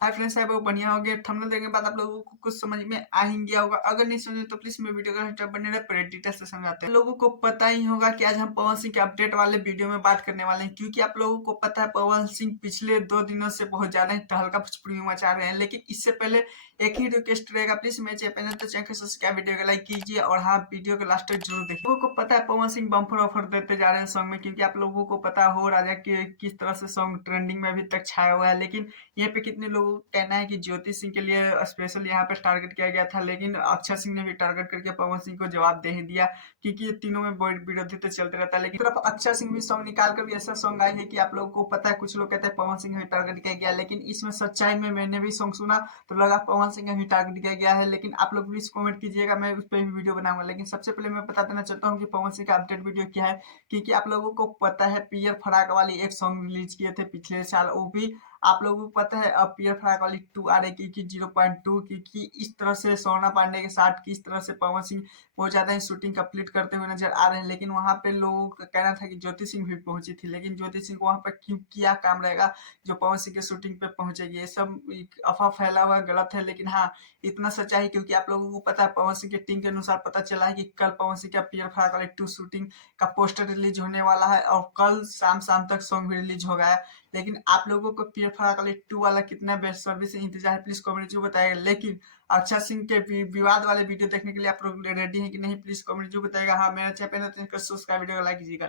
Hi friends, I hope बढ़िया होंगे। Thumbnail देखने के बाद आप लोगों को कुछ समझ में आ ही गया होगा। अगर नहीं समझे तो प्लीज मेरे वीडियो का स्टेप बने रहे, पूरे डिटेल से समझाते हैं। लोगों को पता ही होगा कि आज हम पवन सिंह के अपडेट वाले वीडियो में बात करने वाले हैं, क्योंकि आप लोगों को पता है पवन सिंह पिछले 2 दिनों से बहुत ज्यादा ही तहलका भोजपुरी में मचा रहे हैं। लेकिन इससे पहले एक ही रिक्वेस्ट रहेगा, प्लीज मेरे चैनल तो चैनल को सब्सक्राइब, वीडियो को लाइक कीजिए और हाँ, वीडियो को लास्ट तक जरूर देखिए। लोगों को पता है पवन सिंह बम्पर ऑफर देते जा रहे हैं सॉन्ग में, क्योंकि आप लोगों को पता हो राजा के किस तरह से सॉन्ग ट्रेंडिंग में अभी तक छाया हुआ है। लेकिन यहाँ पे कितने लोगों का कहना है कि ज्योति सिंह के लिए स्पेशल यहाँ पे टारगेट किया गया था, लेकिन अक्षय सिंह ने भी टारगेट करके पवन सिंह को जवाब दे ही दिया, क्योंकि ये तीनों में विरोधिता चलते रहता है। लेकिन तरफ अक्षय सिंह भी सॉन्ग निकाल कर भी ऐसा सॉन्ग आए हैं कि आप लोगों को पता है, कुछ लोग कहते हैं पवन सिंह भी टारगेट किया गया, लेकिन इसमें सच्चाई में मैंने भी सॉन्ग सुना तो लगा पवन सिंह भी टारगेट किया गया है। लेकिन आप लोग प्लीज कमेंट कीजिएगा, मैं उस पर भी वीडियो बनाऊंगा। लेकिन सबसे पहले मैं बता देना चाहता हूँ कि पवन सिंह का अपडेट वीडियो क्या है, क्योंकि आप लोगों को पता है पियर फराक वाली एक सॉन्ग रिलीज किए थे पिछले साल, वो भी आप लोगों को पता है। अब पियर फराक वाली 2 आ रही की 0.2 की इस तरह से सोना पांडे के साथ किस तरह से पवन सिंह बहुत ज्यादा ही शूटिंग कंप्लीट करते हुए नजर आ रहे हैं। लेकिन वहां पे लोगों का कहना था कि ज्योति सिंह भी पहुंची थी, लेकिन ज्योति सिंह को वहां पर क्यों किया काम रहेगा जो पवन सिंह के शूटिंग पे पहुंचेगी, ये सब एक अफवाह फैला हुआ गलत है। लेकिन हाँ, इतना सच्चाई, क्योंकि आप लोगों को पता है पवन सिंह के टीम के अनुसार पता चला है कि कल पवन सिंह का पियर फराक वाली 2 शूटिंग का पोस्टर रिलीज होने वाला है और कल शाम शाम तक सॉन्ग भी रिलीज हो गया है। लेकिन आप लोगों को पीएफ वाले 2 वाला कितना बेस्ट सर्विस इंतजार है, प्लीज कमेंट जरूर बताएगा। लेकिन अक्षय सिंह के विवाद वाले वीडियो देखने के लिए आप लोग रेडी हैं कि नहीं, प्लीज कमेंट जरूर बताएगा। हाँ, मेरा चैनल सब्सक्राइब, वीडियो को लाइक कीजिएगा।